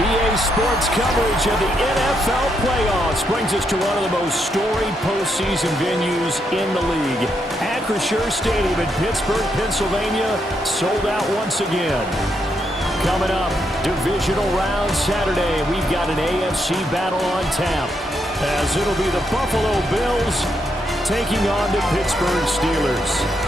EA Sports coverage of the NFL playoffs brings us to one of the most storied postseason venues in the league. Acrisure Stadium in Pittsburgh, Pennsylvania, sold out once again. Coming up, divisional round Saturday, we've got an AFC battle on tap, as it'll be the Buffalo Bills taking on the Pittsburgh Steelers.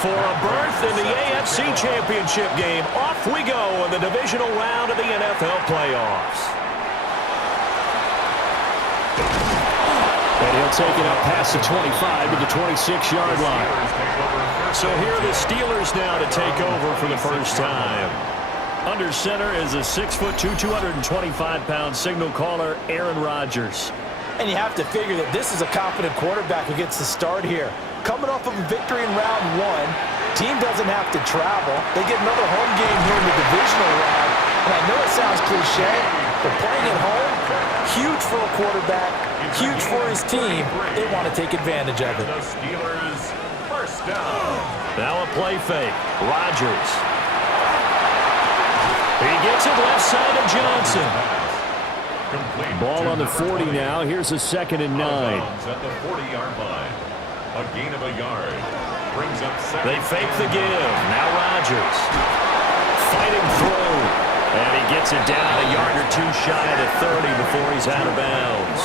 For a berth in the AFC Championship game, off we go in the divisional round of the NFL playoffs. And he'll take it up past the 25 to the 26-yard line. So here are the Steelers now to take over for the first time. Under center is a 6'2", 225-pound signal caller, Aaron Rodgers. And you have to figure that this is a confident quarterback who gets the start here. Coming off of a victory in round one, team doesn't have to travel. They get another home game here in the divisional round. And I know it sounds cliche, but playing at home, huge for a quarterback, huge for his team. They want to take advantage of it. The Steelers first down. Now a play fake. Rodgers. He gets it left side of Johnson. Ball on the 40 now. Here's a 2nd and 9. At the 40-yard line. A gain of a yard. Brings up second. They fake the give. Now Rodgers. Fighting through. And he gets it down a yard or two shy of the 30 before he's out of bounds.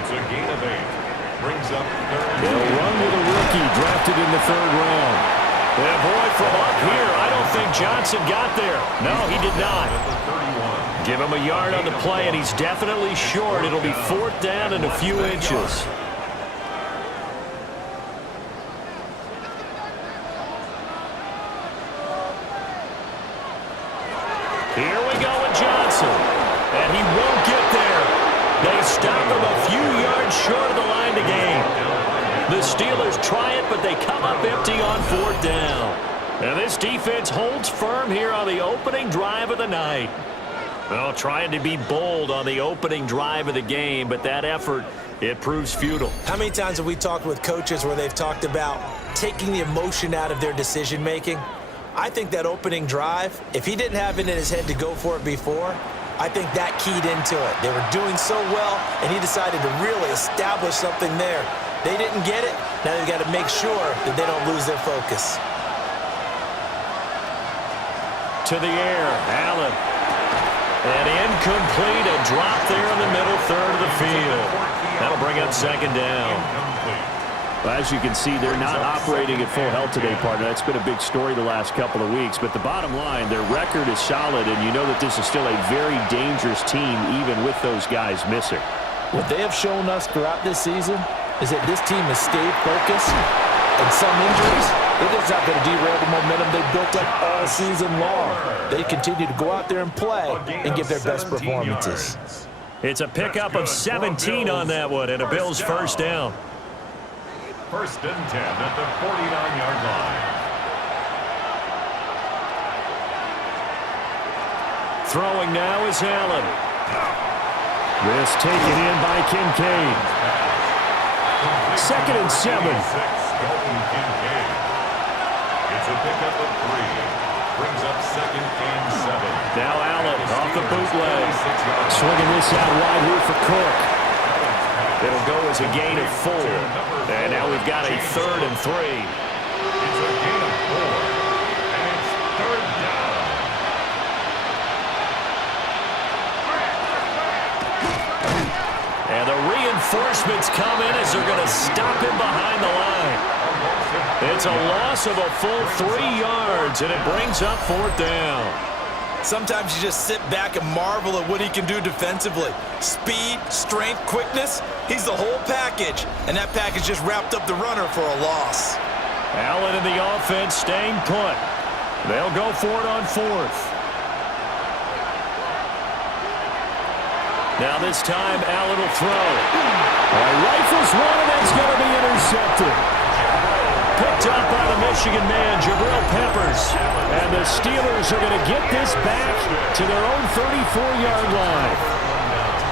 It's a gain of 8. Brings up third. They'll run with a rookie drafted in the 3rd round. And boy, from up here, I don't think Johnson got there. No, he did not. Give him a yard on the play, and he's definitely short. It'll be 4th down and a few inches. Here we go with Johnson. And he won't get there. They stop him a few yards short of the line to gain. The Steelers try it, but they come up empty on 4th down. And this defense holds firm here on the opening drive of the night. Well, trying to be bold on the opening drive of the game, but that effort, it proves futile. How many times have we talked with coaches where they've talked about taking the emotion out of their decision-making? I think that opening drive, if he didn't have it in his head to go for it before, I think that keyed into it. They were doing so well, and he decided to really establish something there. They didn't get it. Now they've got to make sure that they don't lose their focus. To the air, Allen. And incomplete, a drop there in the middle third of the field. That'll bring up 2nd down. As you can see, they're not operating at full health today, partner. That's been a big story the last couple of weeks. But the bottom line, their record is solid, and you know that this is still a very dangerous team, even with those guys missing. What they have shown us throughout this season is that this team has stayed focused. And some injuries, it is not going to derail the momentum they built up all season long. They continue to go out there and play and give their best performances. It's a pickup of 17 on that one, and a Bills first down. 1st and 10 at the 49-yard line. Throwing now is Allen. This taken in by Kincaid. 2nd and 7. It's a pickup of 3. Brings up 2nd and 7. Now Allen off the bootleg. Swinging this out wide here for Cook. It'll go as a gain of 4. And now we've got a 3rd and 3. It's a gain of 4. And it's 3rd down. And the reinforcements come in as they're going to stop him behind the line. It's a loss of a full 3 yards, and it brings up 4th down. Sometimes you just sit back and marvel at what he can do defensively. Speed, strength, quickness, he's the whole package. And that package just wrapped up the runner for a loss. Allen in the offense staying put. They'll go for it on 4th. Now this time, Allen will throw. Rifles one, and it's going to be intercepted. Picked up by the Michigan man, Jabril Peppers. And the Steelers are going to get this back to their own 34-yard line.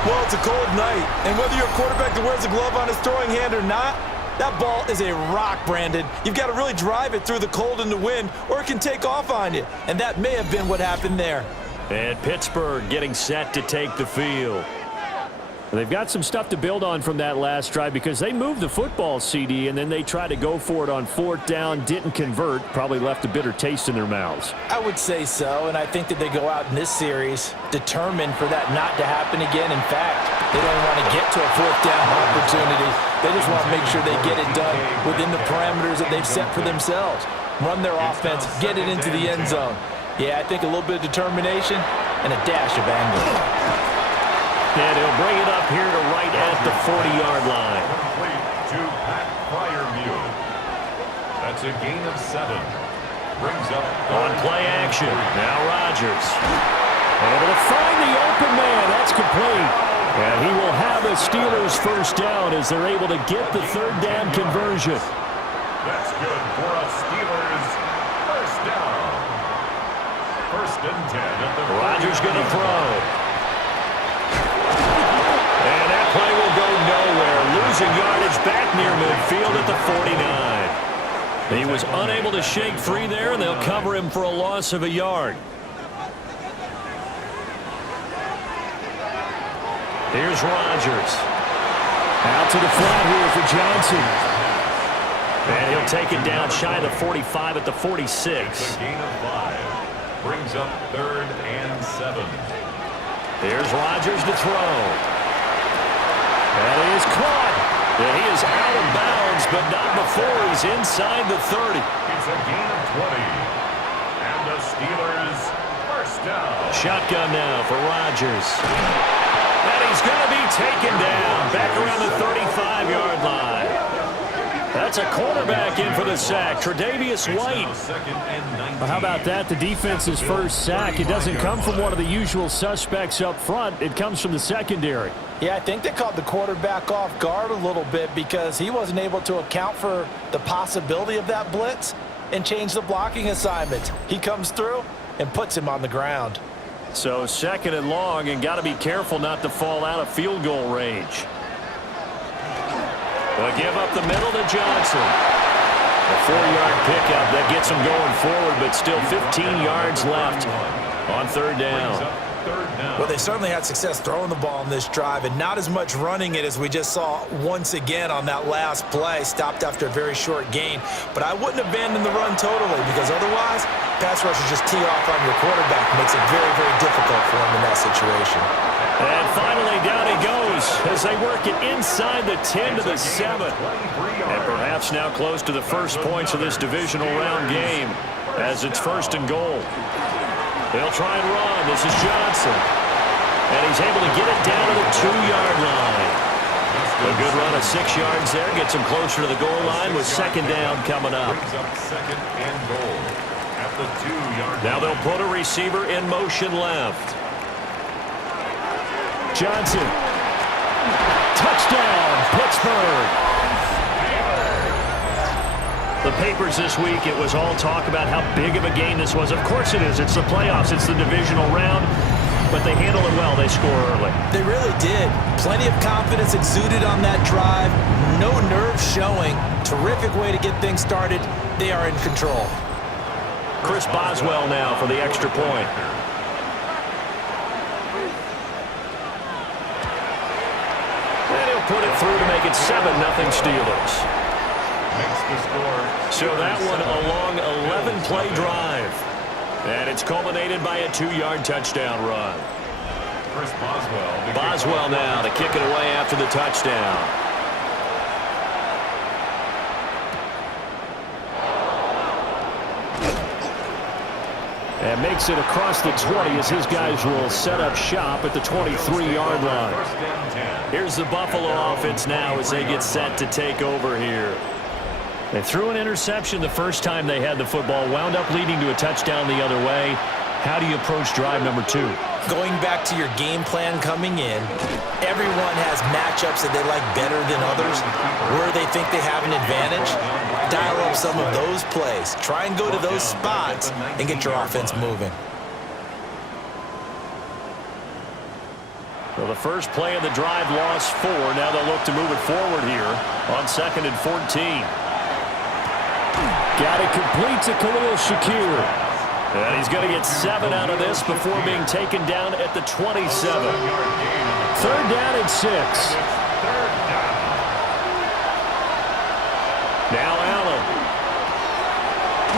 Well, it's a cold night, and whether you're a quarterback that wears a glove on his throwing hand or not, that ball is a rock, Brandon. You've got to really drive it through the cold and the wind, or it can take off on you. And that may have been what happened there. And Pittsburgh getting set to take the field. They've got some stuff to build on from that last drive because they moved the football, CD, and then they tried to go for it on 4th down, didn't convert, probably left a bitter taste in their mouths. I would say so, and I think that they go out in this series determined for that not to happen again. In fact, they don't want to get to a 4th down opportunity. They just want to make sure they get it done within the parameters that they've set for themselves. Run their offense, get it into the end zone. Yeah, I think a little bit of determination and a dash of anger. And he'll bring it up here to right at the 40-yard line. Complete to Pat Fryermuth. That's a gain of 7. Brings up on play action. Now Rodgers. Able to find the open man. That's complete. And he will have a Steelers first down as they're able to get the 3rd down conversion. That's good for a Steelers first down. 1st and 10 at the Rodgers going to throw. And that play will go nowhere. Losing yardage back near midfield at the 49. He was unable to shake free there, and they'll cover him for a loss of a yard. Here's Rodgers. Out to the flat here for Johnson. And he'll take it down shy of the 45 at the 46. It's a gain of 5. Brings up 3rd and 7. Here's Rodgers to throw. And he is caught. And he is out of bounds, but not before he's inside the 30. It's a gain of 20. And the Steelers first down. Shotgun now for Rodgers. And he's going to be taken down back around the 35-yard line. That's a cornerback in for the sack, Tre'Davious White. Well, how about that? The defense's first sack. It doesn't come from one of the usual suspects up front. It comes from the secondary. Yeah, I think they caught the quarterback off guard a little bit because he wasn't able to account for the possibility of that blitz and change the blocking assignment. He comes through and puts him on the ground. So 2nd and long, and got to be careful not to fall out of field goal range. They'll give up the middle to Johnson. A 4-yard pickup that gets him going forward, but still 15 yards left on 3rd down. Well, they certainly had success throwing the ball in this drive and not as much running it as we just saw once again on that last play. Stopped after a very short gain. But I wouldn't abandon the run totally because otherwise, pass rushers just tee off on your quarterback. Makes it very, very difficult for him in that situation. And finally, down he goes as they work it inside the 10 to the 7. And perhaps now close to the first points of this divisional round game as it's 1st and goal. They'll try and run. This is Johnson. And he's able to get it down to the 2-yard line. A good run of 6 yards there. Gets him closer to the goal line with 2nd down coming up. Brings up 2nd and goal at the 2-yard line. Now they'll put a receiver in motion left. Johnson. Touchdown, Pittsburgh. The papers this week, it was all talk about how big of a game this was. Of course it is. It's the playoffs. It's the divisional round. But they handle it well. They score early. They really did. Plenty of confidence exuded on that drive. No nerves showing. Terrific way to get things started. They are in control. Chris Boswell now for the extra point. And he'll put it through to make it 7-0 Steelers. Makes the score. So that one a long 11-play drive. And it's culminated by a 2-yard touchdown run. Chris Boswell. Boswell now to kick it away after the touchdown. And makes it across the 20 as his guys will set up shop at the 23-yard line. Here's the Buffalo offense now as they get set to take over here. They threw an interception the first time they had the football, wound up leading to a touchdown the other way. How do you approach drive number 2? Going back to your game plan coming in, everyone has matchups that they like better than others, where they think they have an advantage. Dial up some of those plays. Try and go to those spots and get your offense moving. Well, the first play of the drive lost 4. Now they'll look to move it forward here on 2nd and 14. Got it complete to Khalil Shakir. And he's going to get 7 out of this before being taken down at the 27. 3rd down and 6. Now Allen.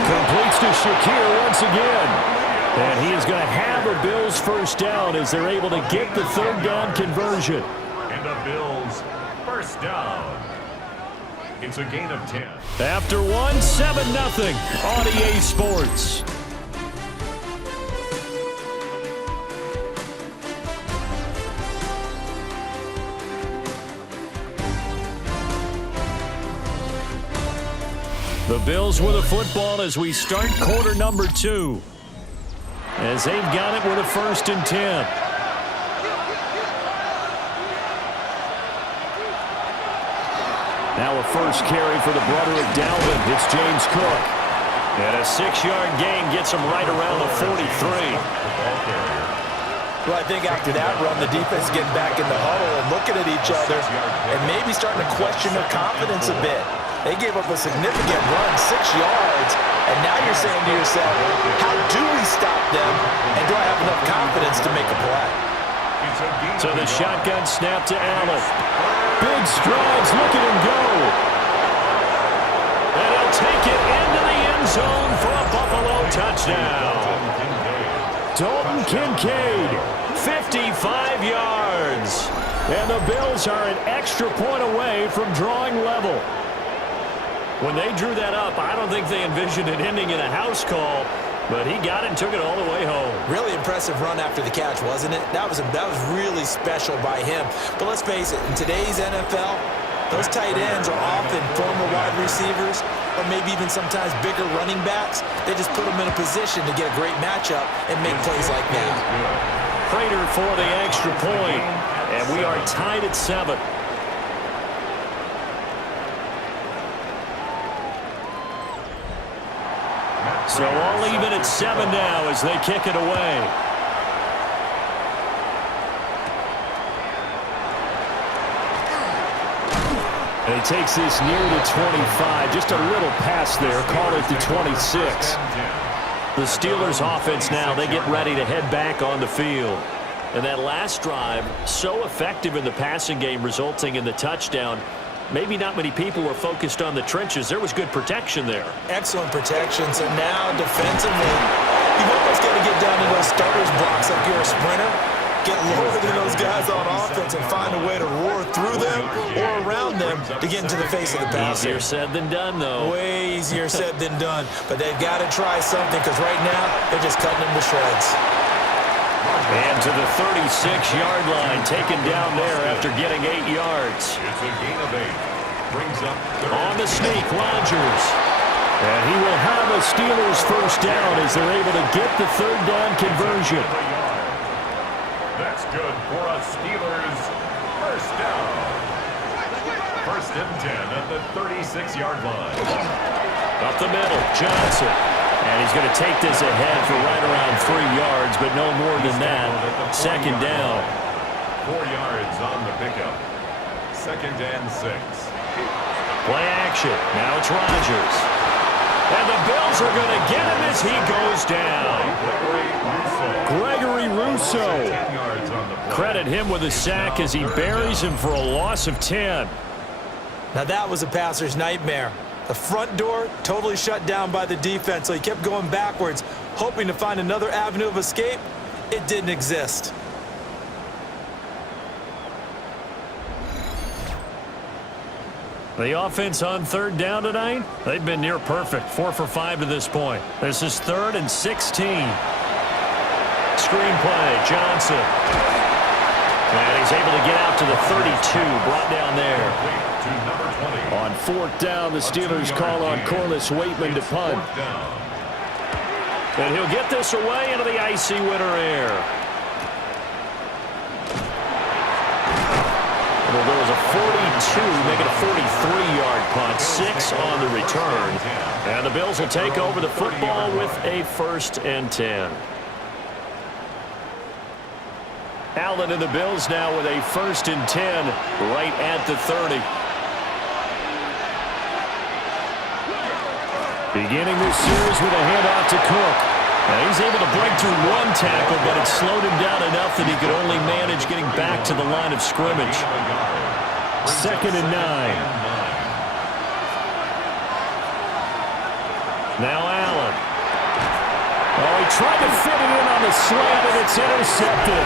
Completes to Shakir once again. And he is going to have a Bills first down as they're able to get the 3rd down conversion. And the Bills first down. It's a gain of 10. After 1, 7-0 on EA Sports. The Bills with a football as we start quarter number 2. As they've got it with a 1st and 10. Now a first carry for the brother of Dalvin. It's James Cook. And a 6-yard gain gets him right around the 43. Well, I think after that run, the defense getting back in the huddle and looking at each other and maybe starting to question their confidence a bit. They gave up a significant run, 6 yards, and now you're saying to yourself, how do we stop them, and do I have enough confidence to make a play? So the shotgun snap to Allen. Big strides, look at him go. And he'll take it into the end zone for a Buffalo touchdown. Dalton Kincaid, 55 yards. And the Bills are an extra point away from drawing level. When they drew that up, I don't think they envisioned it ending in a house call, but he got it and took it all the way home. Really impressive run after the catch, wasn't it? That was really special by him. But let's face it, in today's NFL, those tight ends are often former wide receivers or maybe even sometimes bigger running backs. They just put them in a position to get a great matchup and make plays like that. Prater for the extra point, and we are tied at 7. So all even at 7 now as they kick it away. And he takes this near the 25. Just a little pass there. Call it the 26. The Steelers offense now, they get ready to head back on the field. And that last drive, so effective in the passing game, resulting in the touchdown. Maybe not many people were focused on the trenches. There was good protection there. Excellent protection. So now defensively, you've almost got to get down to those starters blocks like you're a sprinter. Get lower than those guys on offense and find a way to roar through them or around them to get into the face of the passer. Easier said than done, though. Way easier said than done. But they've got to try something because right now they're just cutting them to shreds. And to the 36-yard line, taken down there after getting 8 yards. It's a gain of 8. Brings up on the sneak, Rodgers. And he will have a Steelers first down as they're able to get the 3rd down conversion. That's good for a Steelers first down. 1st and 10 at the 36-yard line. Up the middle, Johnson. And he's going to take this ahead for right around 3 yards, but no more than that. 2nd down. 4 yards on the pickup. 2nd and 6. Play action. Now it's Rodgers. And the Bills are going to get him as he goes down. Gregory Rousseau. Credit him with a sack as he buries him for a loss of 10. Now that was a passer's nightmare. The front door totally shut down by the defense, so he kept going backwards, hoping to find another avenue of escape. It didn't exist. The offense on 3rd down tonight, they've been near perfect. 4 for 5 to this point. This is 3rd and 16. Screenplay, Johnson. And he's able to get out to the 32, brought down there. On 4th down, the Steelers call on Corliss Waitman to punt. And he'll get this away into the icy winter air. Well, there was a 42, making a 43-yard punt, 6 on the return. And the Bills will take over the football with a 1st and 10. Allen and the Bills now with a 1st and 10 right at the 30. Beginning this series with a handoff to Cook. Now he's able to break through one tackle, but it slowed him down enough that he could only manage getting back to the line of scrimmage. 2nd and 9. Now Allen. Oh, he tried to fit it in on the slant, and it's intercepted.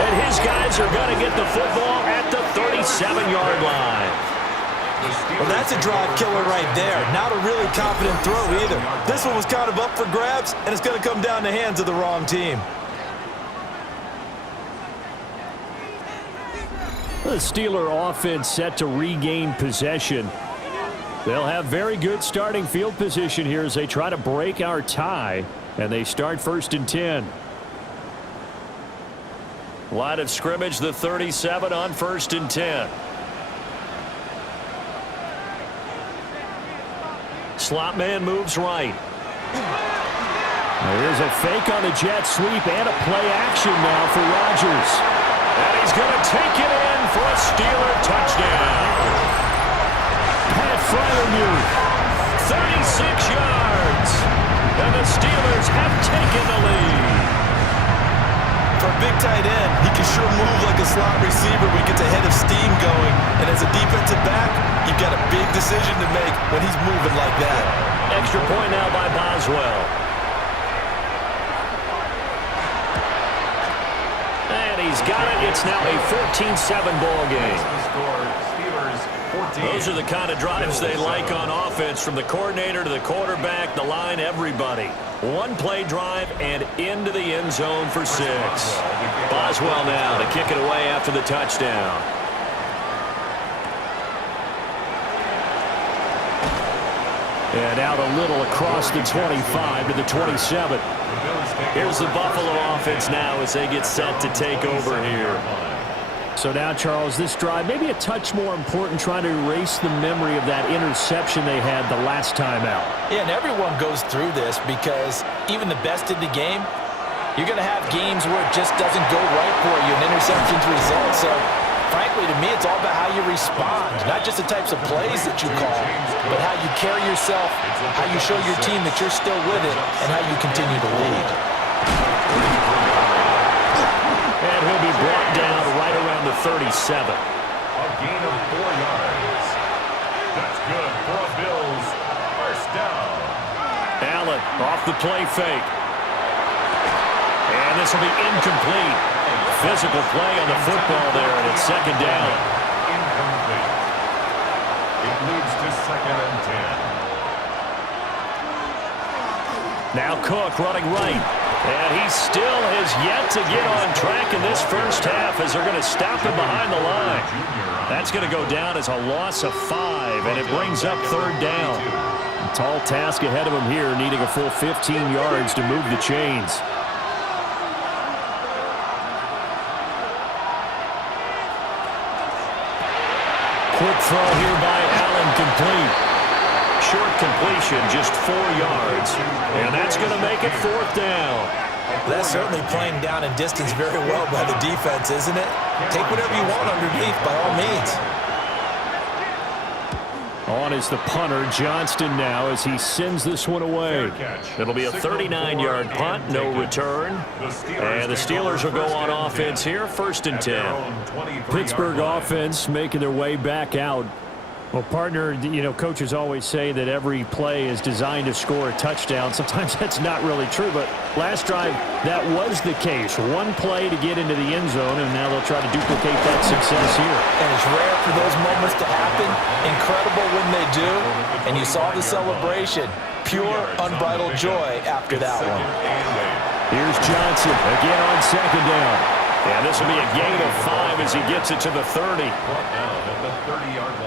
And his guys are going to get the football at the 37-yard line. Well, that's a drive killer right there. Not a really confident throw either. This one was kind of up for grabs, and it's going to come down the hands of the wrong team. The Steeler offense set to regain possession. They'll have very good starting field position here as they try to break our tie, and they start 1st and 10. Line of scrimmage, the 37 on 1st and 10. Slot man moves right. There's a fake on the jet sweep and a play action now for Rodgers. And he's going to take it in for a Steeler touchdown. Pat Freiermuth, 36 yards. And the Steelers have taken the lead. For a big tight end, he can sure move like a slot receiver when he gets a head of steam going. And as a defensive back, you've got a big decision to make when he's moving like that. Extra point now by Boswell. And he's got it. It's now a 14-7 ball game. Those are the kind of drives they like on offense, from the coordinator to the quarterback, the line, everybody. One play drive and into the end zone for 6. Boswell now to kick it away after the touchdown. And out a little across the 25 to the 27. Here's the Buffalo offense now as they get set to take over here. So now, Charles, this drive maybe a touch more important, trying to erase the memory of that interception they had the last time out. Yeah, and everyone goes through this because even the best in the game, you're going to have games where it just doesn't go right for you, and interceptions result. So, frankly, to me, it's all about how you respond, not just the types of plays that you call, but how you carry yourself, how you show your team that you're still with it, and how you continue to lead. And he'll be brought down right around the 37. A gain of 4 yards. That's good for a Bills first down. Allen off the play fake. And this will be incomplete. Physical play on the football there, and it's 2nd down. Incomplete. It leads to 2nd and 10. Now Cook running right. And he still has yet to get on track in this first half as they're going to stop him behind the line. That's going to go down as a loss of 5, and it brings up 3rd down. A tall task ahead of him here, needing a full 15 yards to move the chains. Quick throw here by Allen, complete. Short completion, just 4 yards. And that's going to make it 4th down. That's certainly playing down in distance very well by the defense, isn't it? Take whatever you want underneath, by all means. On is the punter, Johnston, now, as he sends this one away. It'll be a 39-yard punt, no return. And the Steelers will go on offense here, 1st and 10. Pittsburgh offense making their way back out. Well, partner, you know, coaches always say that every play is designed to score a touchdown. Sometimes that's not really true, but last drive, that was the case. One play to get into the end zone, and now they'll try to duplicate that success here. And it's rare for those moments to happen. Incredible when they do. And you saw the celebration. Pure, unbridled joy after that one. Here's Johnson again on 2nd down. And this will be a gain of 5 as he gets it to the 30.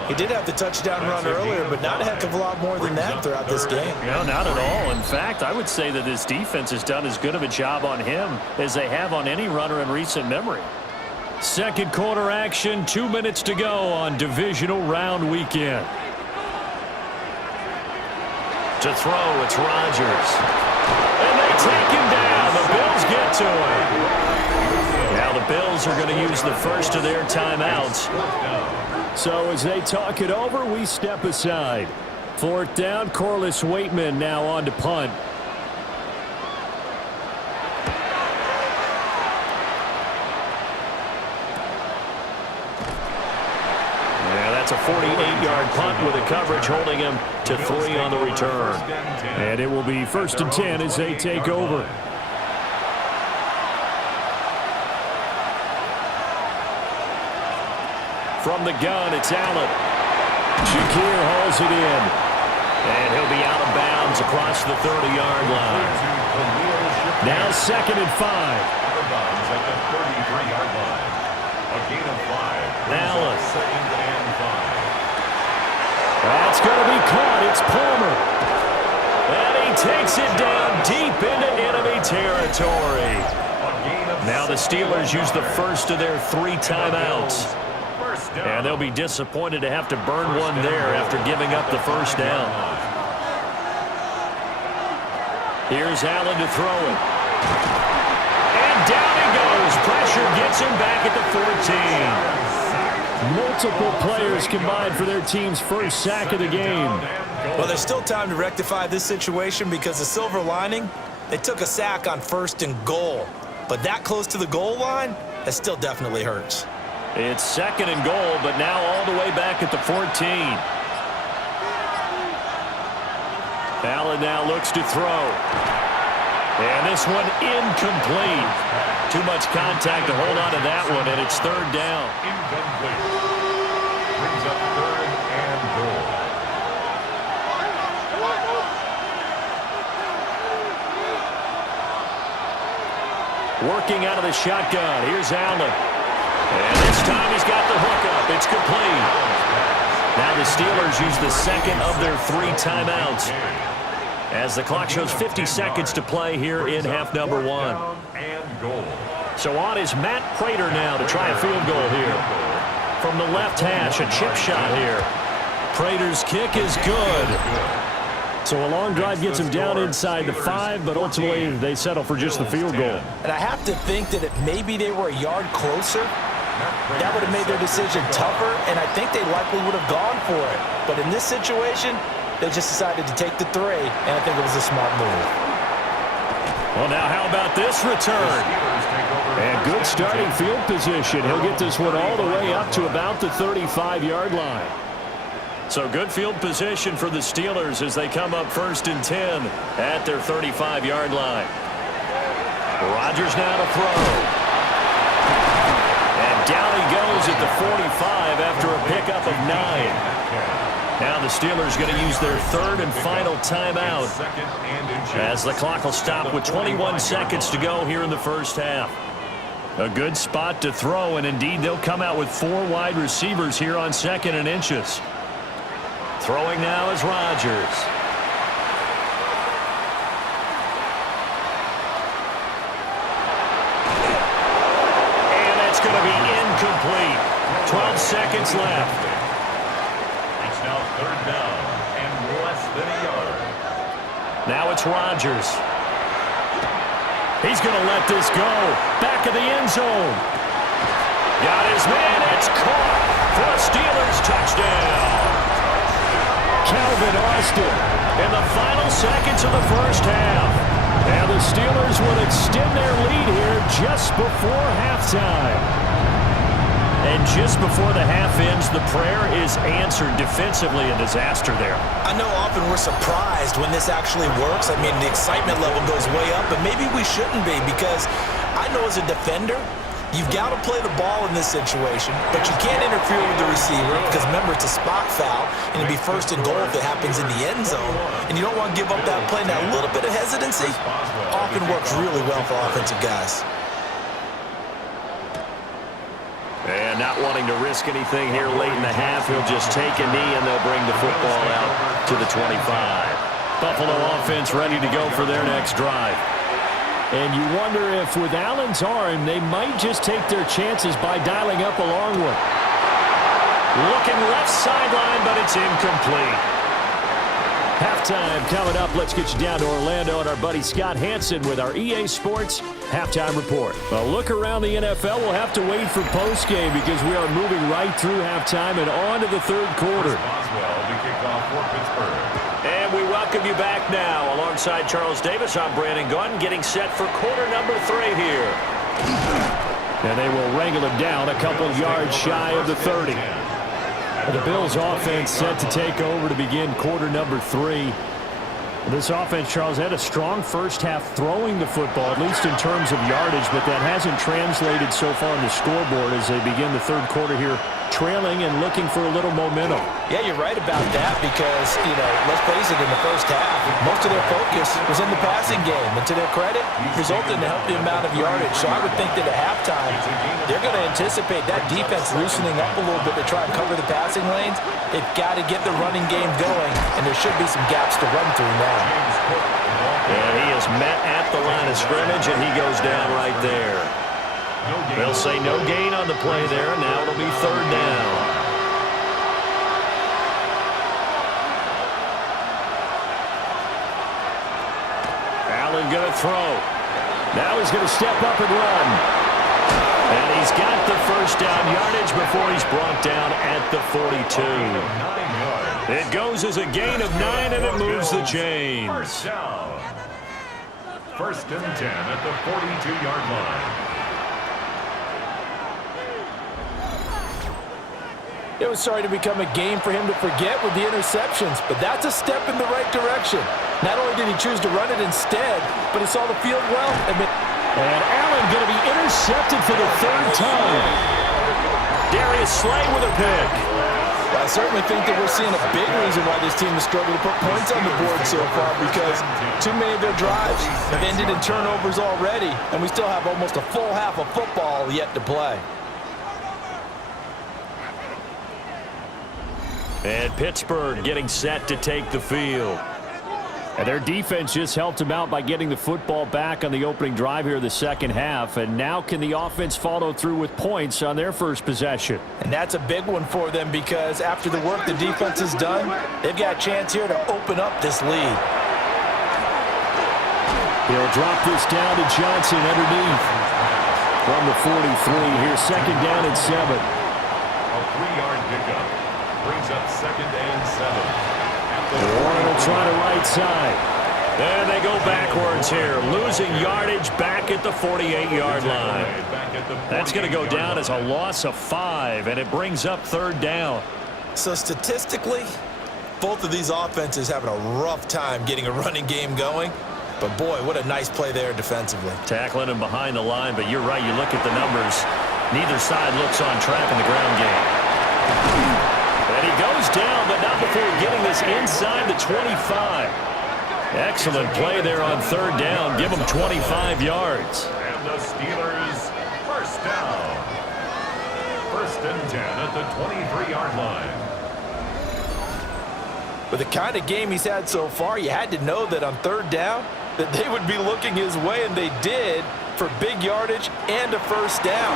He did have the touchdown run earlier, but not a heck of a lot more than that throughout this game. No, not at all. In fact, I would say that this defense has done as good of a job on him as they have on any runner in recent memory. Second quarter action, 2 minutes to go on divisional round weekend. To throw, it's Rodgers. And they take him down. The Bills get to him. Now the Bills are going to use the first of their timeouts. So as they talk it over, we step aside. Fourth down, Corliss Waitman now on to punt. Yeah, that's a 48-yard punt with a coverage holding him to 3 on the return. And it will be 1st and 10 as they take over. From the gun, it's Allen. Shakir hauls it in. And he'll be out of bounds across the 30-yard line. Now 2nd and 5. Out of bounds at the 33-yard line. A gain of 5. Allen. 2nd and 5. That's going to be caught. It's Palmer. And he takes it down deep into enemy territory. Now the Steelers use the first of their 3 timeouts. And they'll be disappointed to have to burn one there after giving up the first down. Here's Allen to throw it. And down he goes. Pressure gets him back at the 14. Multiple players combined for their team's first sack of the game. Well, there's still time to rectify this situation because the silver lining, they took a sack on 1st and goal. But that close to the goal line, that still definitely hurts. It's 2nd and goal, but now all the way back at the 14. Allen now looks to throw. And this one incomplete. Too much contact to hold on to that one, and it's 3rd down. Incomplete. Brings up 3rd and goal. Working out of the shotgun. Here's Allen. And this time he's got the hook up. It's complete. Now the Steelers use the 2nd of their 3 timeouts as the clock shows 50 seconds to play here in half number 1. So on is Matt Prater now to try a field goal here. From the left hash, a chip shot here. Prater's kick is good. So a long drive gets him down inside the 5, but ultimately they settle for just the field goal. And I have to think that if maybe they were a yard closer, that would have made their decision tougher, and I think they likely would have gone for it. But in this situation, they just decided to take the 3, and I think it was a smart move. Well, now how about this return? And good starting field position. He'll get this one all the way up to about the 35-yard line. So good field position for the Steelers as they come up 1st and 10 at their 35-yard line. Rodgers now to throw. And down he goes at the 45 after a pickup of 9. Now the Steelers going to use their 3rd and final timeout as the clock will stop with 21 seconds to go here in the first half. A good spot to throw, and indeed they'll come out with 4 wide receivers here on 2nd and inches. Throwing now is Rodgers. And that's going to be incomplete. 12 seconds left. It's now 3rd down and less than a yard. Now it's Rodgers. He's going to let this go. Back of the end zone. Got his man. It's caught for a Steelers touchdown. Calvin Austin in the final seconds of the first half. And the Steelers will extend their lead here just before halftime. And just before the half ends, the prayer is answered defensively. A disaster there. I know often we're surprised when this actually works. I mean, the excitement level goes way up, but maybe we shouldn't be because I know as a defender, you've got to play the ball in this situation, but you can't interfere with the receiver because, remember, it's a spot foul, and it'll be 1st and goal if it happens in the end zone, and you don't want to give up that play. Now, a little bit of hesitancy often works really well for offensive guys. And not wanting to risk anything here late in the half, he'll just take a knee and they'll bring the football out to the 25. Buffalo offense ready to go for their next drive. And you wonder if with Allen's arm, they might just take their chances by dialing up a long one. Looking left sideline, but it's incomplete. Halftime coming up. Let's get you down to Orlando and our buddy Scott Hansen with our EA Sports Halftime Report. A look around the NFL. We'll have to wait for postgame because we are moving right through halftime and on to the third quarter. Boswell to kick off for Pittsburgh. And we welcome you back now. Alongside Charles Davis, I'm Brandon Gaudin, getting set for quarter number 3 here. And they will wrangle it down a couple yards shy of the 30. The Bills offense set to take over to begin quarter number 3. This offense, Charles, had a strong first half throwing the football, at least in terms of yardage, but that hasn't translated so far on the scoreboard as they begin the third quarter here, trailing and looking for a little momentum. Yeah, you're right about that because, let's face it, in the first half, most of their focus was in the passing game. And to their credit, resulted in a healthy amount of yardage. So I would think that at halftime, they're going to anticipate that defense loosening up a little bit to try and cover the passing lanes. They've got to get the running game going, and there should be some gaps to run through now. And he is met at the line of scrimmage, and he goes down right there. They'll say no gain on the play there, and now it'll be third down. Allen going to throw. Now he's going to step up and run. And he's got the first down yardage before he's brought down at the 42. It goes as a gain of 9, and it moves the chains. First down. First and 10 at the 42-yard line. It was starting to become a game for him to forget with the interceptions, but that's a step in the right direction. Not only did he choose to run it instead, but he saw the field well. And Allen going to be intercepted for the third time. Darius Slay with a pick. Well, I certainly think that we're seeing a big reason why this team has struggled to put points on the board so far, because too many of their drives have ended in turnovers already, and we still have almost a full half of football yet to play. And Pittsburgh getting set to take the field. And their defense just helped them out by getting the football back on the opening drive here in the second half. And now can the offense follow through with points on their first possession? And that's a big one for them because after the work the defense has done, they've got a chance here to open up this lead. He'll drop this down to Johnson underneath. From the 43, here's second down and 7. A 3-yard pickup. Brings up second and 7. Warren will try to right side. And they go backwards here. Losing yardage back at the 48-yard line. That's going to go down as a loss of 5, and it brings up third down. So statistically, both of these offenses having a rough time getting a running game going. But boy, what a nice play there defensively. Tackling him behind the line, but you're right. You look at the numbers. Neither side looks on track in the ground game. And he goes down, but not before getting this inside the 25. Excellent play there on third down. Give him 25 yards. And the Steelers first down. First and 10 at the 23-yard line. With the kind of game he's had so far, you had to know that on third down that they would be looking his way, and they did, for big yardage and a first down.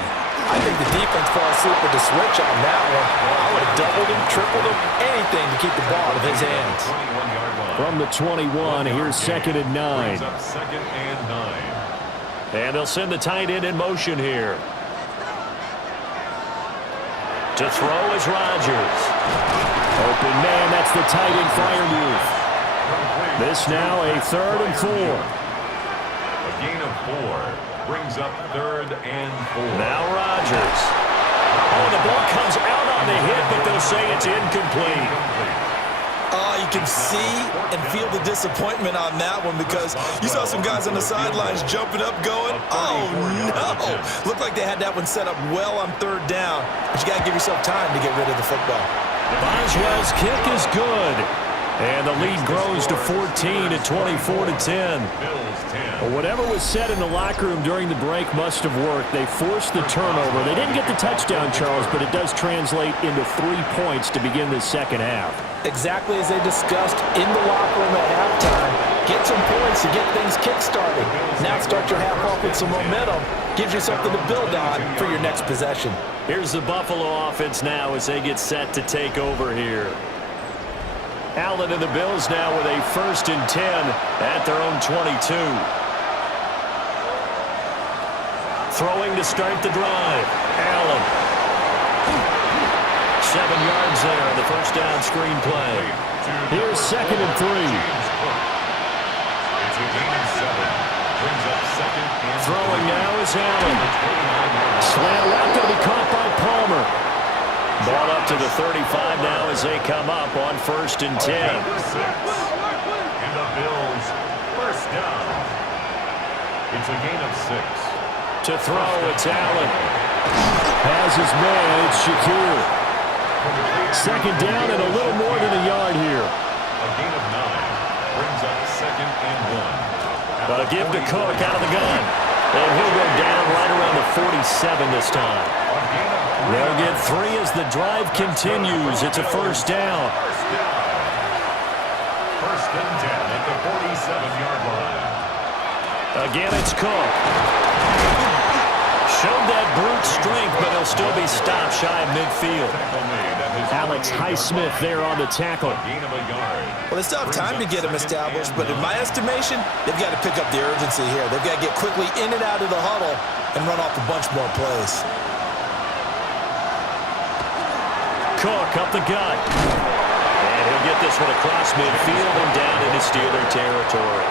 I think the defense fell asleep with the switch on that one. I would have doubled him, tripled him, anything to keep the ball out of his hands. From the 21, here's second and 9. Second and 9. And they'll send the tight end in motion here. To throw is Rodgers. Open man, that's the tight end fire move. This now a third and 4. A gain of 4 brings up third and 4. Now Rodgers. Oh, the ball comes out on the hit, but they'll say it's incomplete. You can see and feel the disappointment on that one because you saw some guys on the sidelines jumping up going, oh no. Looked like they had that one set up well on third down, but you got to give yourself time to get rid of the football. Boswell's kick is good. And the lead grows to 14 at 24-10. Well, whatever was said in the locker room during the break must have worked. They forced the turnover. They didn't get the touchdown, Charles, but it does translate into 3 points to begin the second half. Exactly as they discussed in the locker room at halftime. Get some points to get things kick-started. Now start your half off with some momentum. Gives you something to build on for your next possession. Here's the Buffalo offense now as they get set to take over here. Allen and the Bills now with a 1st and 10 at their own 22. Throwing to start the drive. Allen. 7 yards there on the first down screen play. Here's 2nd and 3. It's a gain of 7. Brings up 2nd and 3. Throwing now is Allen. Slant left, going to be caught by Palmer. Ball up to the 35 now as they come up on 1st and 10. And the Bills, 1st down. It's a gain of 6. To throw, it's Allen. Has his man, it's Shakir. 2nd down and a little more than a yard here. A gain of 9. Brings up 2nd and 1. A give to Cook out of the gun. And he'll go down right around the 47 this time. They'll get 3 as the drive continues. It's a 1st down. 1st and 10 at the 47-yard line. Again, it's Cook. Showed that brute strength, but he'll still be stopped shy of midfield. Alex Highsmith there on the tackle. Well, they still have time to get him established, but in my estimation, they've got to pick up the urgency here. They've got to get quickly in and out of the huddle and run off a bunch more plays. Cook up the gut. And he'll get this one across midfield and down into Steeler territory.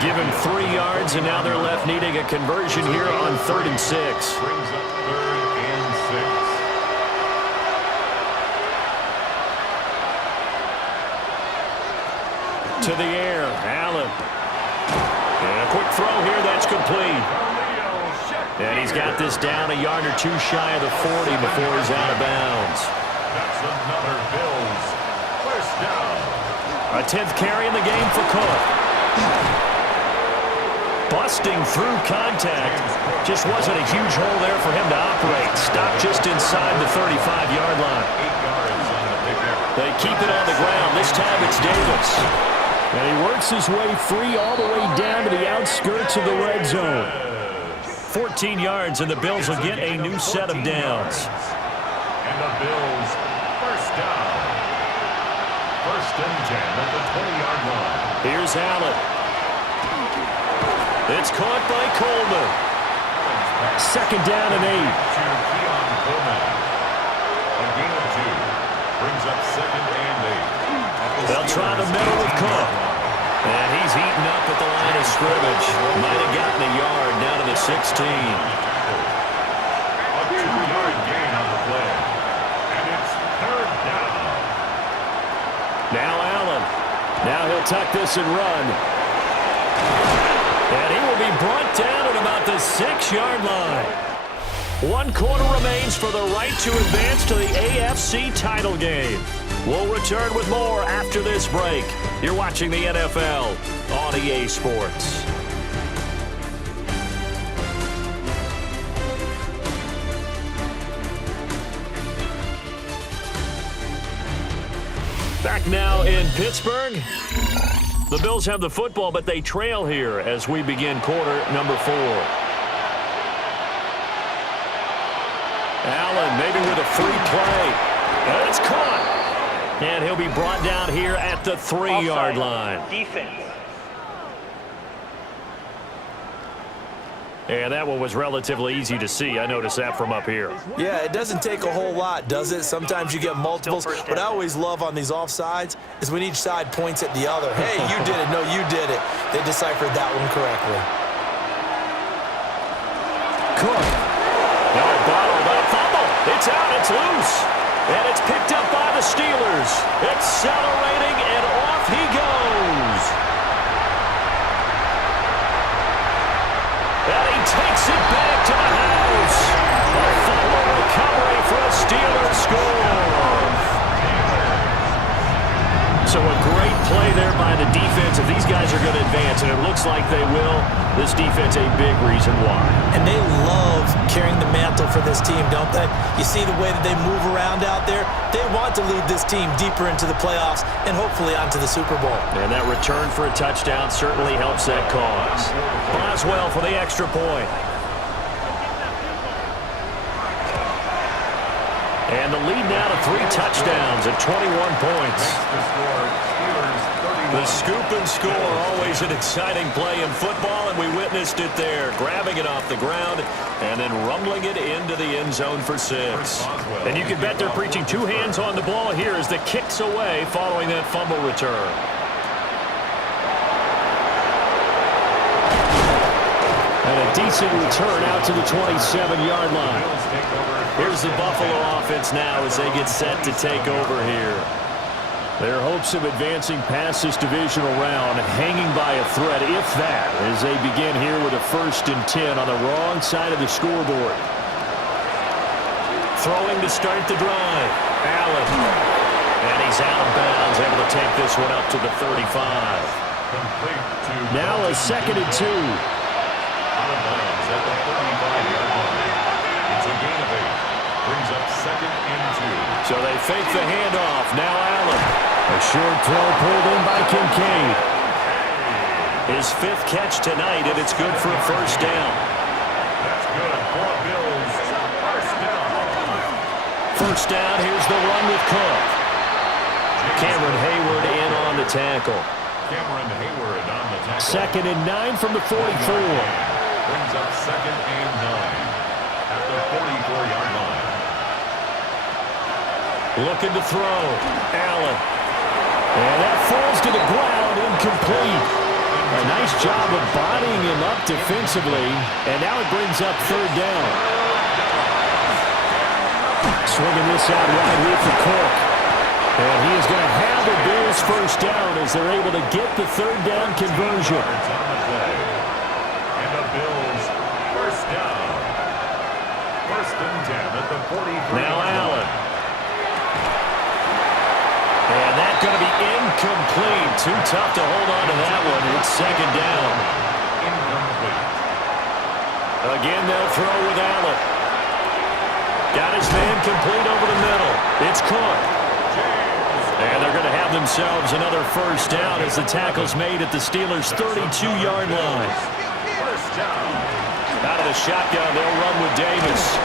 Give him 3 yards, and now they're left needing a conversion here on 3rd and 6. Brings up 3rd and 6. To the air, Allen. And a quick throw here, that's complete. And he's got this down a yard or 2 shy of the 40 before he's out of bounds. That's another Bills 1st down. A 10th carry in the game for Cook. Busting through contact. Just wasn't a huge hole there for him to operate. Stopped just inside the 35-yard line. 8 yards on the pickup. They keep it on the ground. This time it's Davis. And he works his way free all the way down to the outskirts of the red zone. 14 yards, and the Bills will get a new set of downs. And the Bills 1st down. 1st and 10 at the 20-yard line. Here's Allen. It's caught by Coleman. 2nd down and 8. A gain of 2. Brings up 2nd and 8. They'll try the middle with Cook. And he's eaten up at the line of scrimmage. Might have gotten a yard down to the 16. A 2-yard gain on the play. And it's 3rd down. Now Allen. Now he'll tuck this and run. And he will be brought down at about the 6-yard line. 1 quarter remains for the right to advance to the AFC title game. We'll return with more after this break. You're watching the NFL on EA Sports. Back now in Pittsburgh. The Bills have the football, but they trail here as we begin quarter number 4. Allen maybe with a free play. And it's caught. And he'll be brought down here at the 3-yard line. Defense. And that one was relatively easy to see. I noticed that from up here. Yeah, it doesn't take a whole lot, does it? Sometimes you get multiples. What I always love on these offsides is when each side points at the other. Hey, you did it. No, you did it. They deciphered that one correctly. Cook. Now a bottled up fumble. It's out. It's loose. And it's picked up by the Steelers. Accelerating, and off he goes. And he takes it back to the house. A fumble recovery for a Steelers score. So a great play there by the defense. If these guys are going to advance, and it looks like they will, this defense a big reason why. And they love carrying the mantle for this team, don't they? You see the way that they move around out there? They want to lead this team deeper into the playoffs and hopefully onto the Super Bowl. And that return for a touchdown certainly helps that cause. Boswell for the extra point. And the lead now to 3 touchdowns at 21 points. The scoop and score, always an exciting play in football, and we witnessed it there, grabbing it off the ground and then rumbling it into the end zone for 6. And you can bet they're preaching 2 hands on the ball here as the kick's away following that fumble return. And a decent return out to the 27-yard line. Here's the Buffalo offense now as they get set to take over here. Their hopes of advancing past this divisional round hanging by a thread, if that, as they begin here with a 1st and 10 on the wrong side of the scoreboard. Throwing to start the drive. Allen. And he's out of bounds, able to take this one up to the 35. Now a 2nd and 2. Out of bounds at the 35-yard line. It's a gain of 8. Brings up 2nd and 2. So they fake the handoff. Now Allen. A short throw pulled in by Kincaid. His 5th catch tonight, and it's good for a 1st down. That's good for Bills. 1st down. 1st down, here's the run with Cook. Cameron Hayward in on the tackle. Cameron Hayward on the tackle. 2nd and 9 from the 44. Brings up 2nd and 9 at the 44-yard line. Looking to throw. Allen. And that falls to the ground, incomplete. A nice job of bodying him up defensively, and now it brings up 3rd down. Swinging this out right here for Cook. And he is going to have the Bills' 1st down as they're able to get the 3rd down conversion. And the Bills' 1st down. 1st and 10 at the 43. Now Allen. And that's going to be incomplete. Too tough to hold on to that one. It's 2nd down. Incomplete. Again, they'll throw with Allen. Got his man complete over the middle. It's Cook. And they're going to have themselves another 1st down as the tackle's made at the Steelers' 32-yard line. 1st down. Out of the shotgun, they'll run with Davis.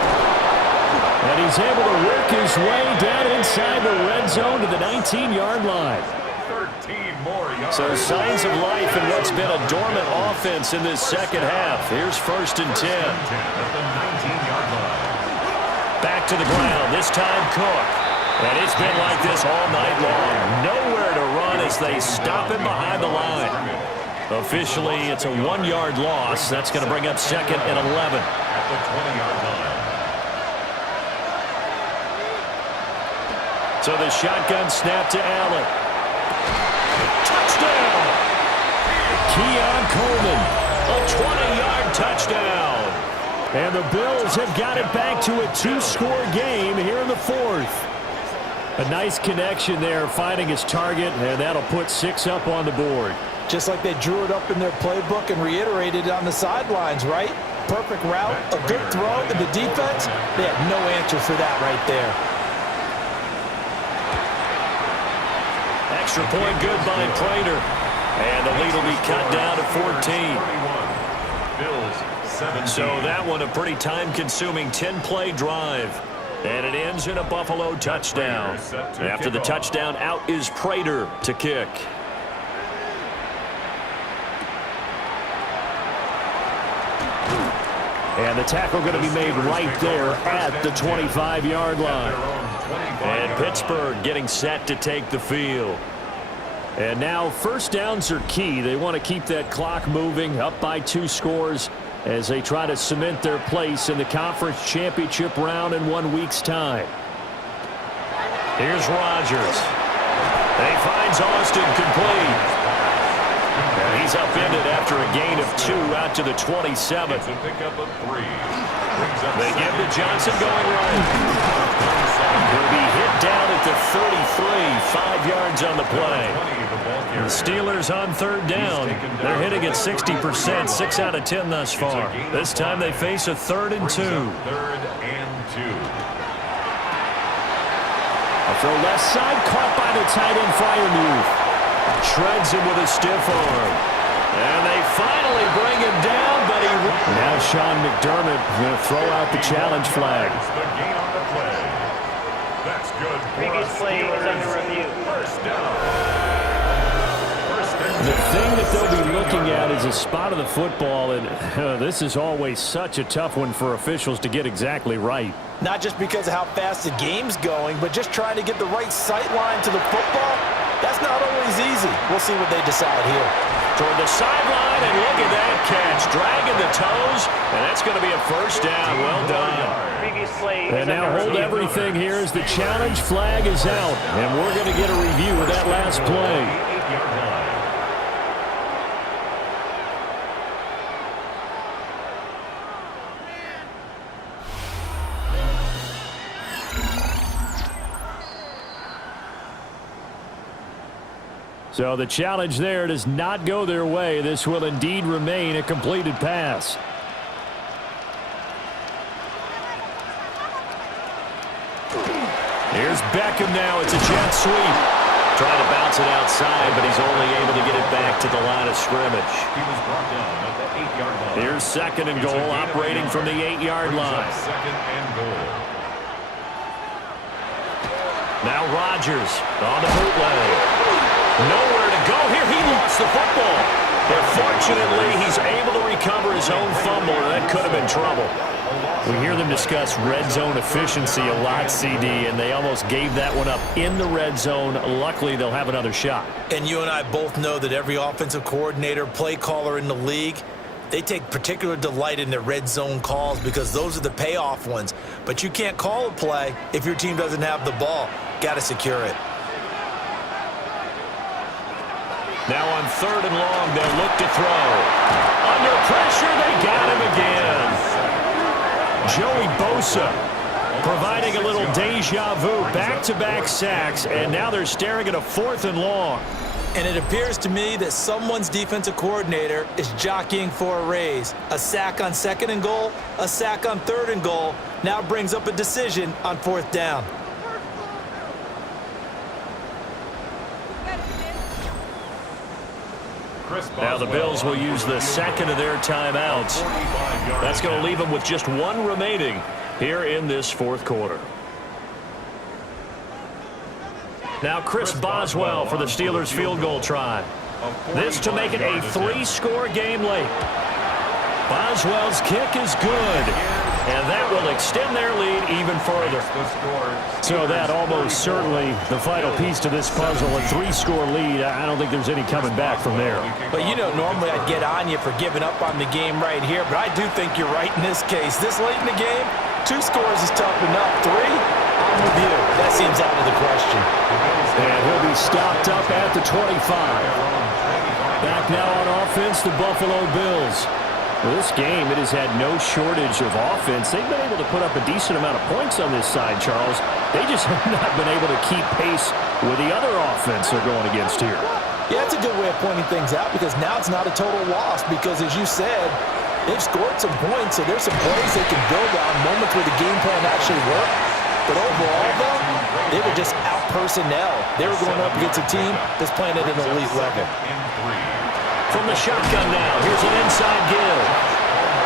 And he's able to work his way down inside the red zone to the 19-yard line. 13 more yards. So signs of life in what's been a dormant offense in this 2nd half. Here's 1st and 10. At the 19-yard line. Back to the ground, this time Cook. And it's been like this all night long. Nowhere to run as they stop him behind the line. Officially, it's a 1-yard loss. That's going to bring up 2nd and 11. At the 20-yard line. So the shotgun snap to Allen. Touchdown! Keon Coleman, a 20-yard touchdown. And the Bills have got it back to a 2-score game here in the 4th. A nice connection there, finding his target, and that'll put 6 up on the board. Just like they drew it up in their playbook and reiterated it on the sidelines, right? Perfect route, a good throw, and the defense, they had no answer for that right there. Extra point good by Prater. And the lead will be cut down to 14. Bills 17. So that one a pretty time-consuming 10-play drive. And it ends in a Buffalo touchdown. After the touchdown, out is Prater to kick. And the tackle going to be made right there at the 25-yard line. And Pittsburgh getting set to take the field. And now 1st downs are key. They want to keep that clock moving, up by 2 scores as they try to cement their place in the conference championship round in 1 week's time. Here's Rodgers. And he finds Austin complete. And he's upended after a gain of 2 out to the 27. It's a pickup of 3. They give to Johnson going right. He'll be hit down at the 33, 5 yards on the play. The Steelers on third down. They're hitting at 60%, 6 out of 10 thus far. This time they face a 3rd and 2. A throw left side, caught by the tight end Freiermuth. Shreds him with a stiff arm. And they finally bring him down, but he... Now Sean McDermott going to throw out the challenge flag. That's good. Previous play is under review. First down. The thing that they'll be looking at is a spot of the football, and this is always such a tough one for officials to get exactly right. Not just because of how fast the game's going, but just trying to get the right sight line to the football. That's not always easy. We'll see what they decide here. Toward the sideline, and look at that catch. Dragging the toes, and that's going to be a first down. Well done. Previous play And now hold everything here as the challenge flag is out, and we're going to get a review of that last play. So the challenge there does not go their way. This will indeed remain a completed pass. Here's Beckham now. It's a jet sweep. Trying to bounce it outside, but he's only able to get it back to the line of scrimmage. He was brought down at the 8-yard line. Here's 2nd and goal, operating from the 8-yard line. 2nd and goal. Now Rodgers on the bootleg. Nowhere to go here. He lost the football. But fortunately, he's able to recover his own fumble, and that could have been trouble. We hear them discuss red zone efficiency a lot, CD, and they almost gave that one up in the red zone. Luckily, they'll have another shot. And you and I both know that every offensive coordinator, play caller in the league, they take particular delight in their red zone calls because those are the payoff ones. But you can't call a play if your team doesn't have the ball. Got to secure it. Now on 3rd and long, they'll look to throw. Under pressure, they got him again. Joey Bosa providing a little deja vu, back-to-back sacks, and now they're staring at a 4th and long. And it appears to me that someone's defensive coordinator is jockeying for a raise. A sack on 2nd and goal, a sack on 3rd and goal, now brings up a decision on 4th down. Now the Bills will use the 2nd of their timeouts. That's going to leave them with just 1 remaining here in this 4th quarter. Now Chris Boswell for the Steelers field goal try. This to make it a 3-score game late. Boswell's kick is good, and that will extend their lead even further. So that almost certainly the final piece to this puzzle, a 3-score lead. I don't think there's any coming back from there. But you know, normally I'd get on you for giving up on the game right here, but I do think you're right in this case. This late in the game, 2 scores is tough enough. 3, I'm with you. That seems out of the question. And he'll be stopped up at the 25. Back now on offense, the Buffalo Bills. Well, this game, it has had no shortage of offense. They've been able to put up a decent amount of points on this side, Charles. They just have not been able to keep pace with the other offense they're going against here. Yeah, it's a good way of pointing things out because now it's not a total loss because, as you said, they've scored some points, so there's some plays they can build on, moments where the game plan actually worked. But overall, though, they were just out personnel. They were going up against a team that's playing at an elite level. From the shotgun now, here's an inside give.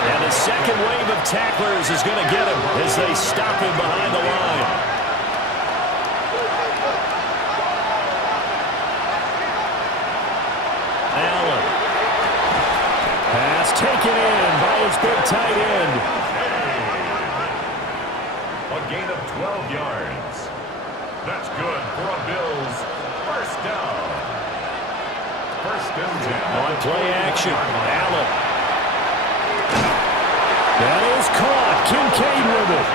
And the second wave of tacklers is going to get him as they stop him behind the line. Allen. Pass taken in by his big tight end. A gain of 12 yards. That's good for a Bills first down. First and 10. On play action, Allen. That is caught. Kincaid with it.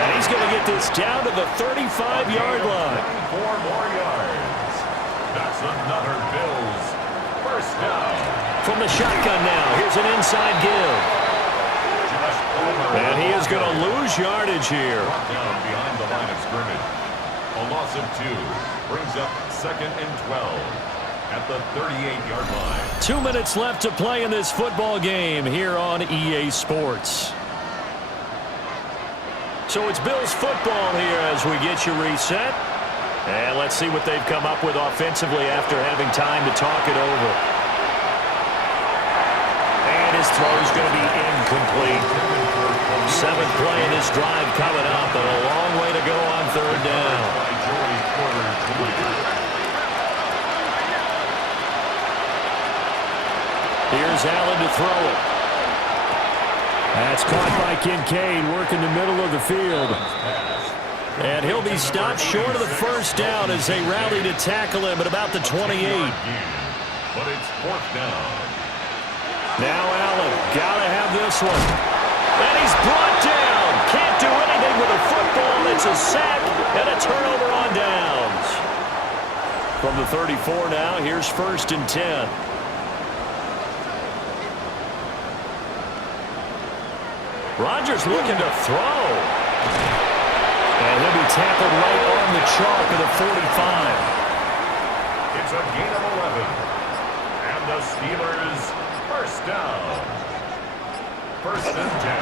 And he's going to get this down to the 35-yard line. 4 more yards. That's another Bills first down. From the shotgun now, here's an inside give. Josh And he is going to lose yardage here. Brought down behind the line of scrimmage. A loss of 2 brings up 2nd and 12 at the 38-yard line. 2 minutes left to play in this football game here on EA Sports. So it's Bills football here as we get you reset. And let's see what they've come up with offensively after having time to talk it over. And his throw is going to be incomplete. 7th play in this drive coming up, and a long way to go on 3rd down. Here's Allen to throw it. That's caught by Kincaid, working the middle of the field. And he'll be stopped short of the 1st down as they rally to tackle him at about the 28. But it's 4th down. Now Allen, gotta have this one. And he's brought down. Can't do anything with a football. It's a sack and a turnover on downs. From the 34 now, here's 1st and 10. Rodgers looking to throw. And he'll be tackled right on the chalk of the 45. It's a gain of 11. And the Steelers, 1st down. 1st and 10.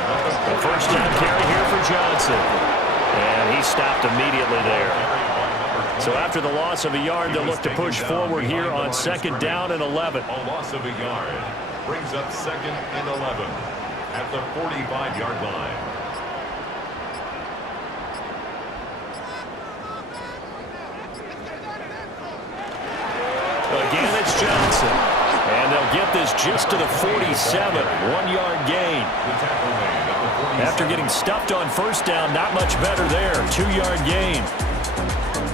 The 1st down carry here for Johnson. And he stopped immediately there. So after the loss of a yard, they'll look to push forward here on 2nd down and 11. A loss of a yard brings up 2nd and 11 at the 45-yard line. Again, it's Johnson. And they'll get this just to the 47. 1-yard gain. After getting stuffed on 1st down, not much better there. 2-yard gain.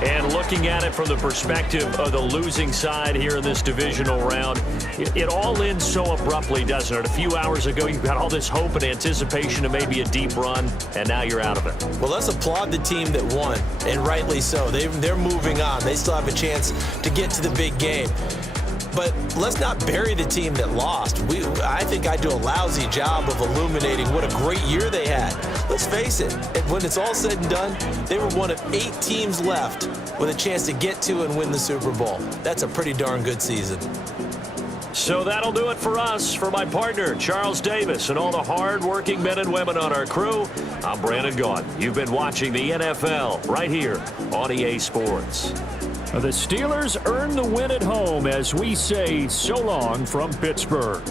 And looking at it from the perspective of the losing side here in this divisional round, it all ends so abruptly, doesn't it? A few hours ago, you got all this hope and anticipation of maybe a deep run, and now you're out of it. Well, let's applaud the team that won, and rightly so. They're moving on. They still have a chance to get to the big game. But let's not bury the team that lost. I think I do a lousy job of illuminating what a great year they had. Let's face it, when it's all said and done, they were one of 8 teams left with a chance to get to and win the Super Bowl. That's a pretty darn good season. So that'll do it for us. For my partner, Charles Davis, and all the hard-working men and women on our crew, I'm Brandon Gaudin. You've been watching the NFL right here on EA Sports. The Steelers earn the win at home as we say so long from Pittsburgh.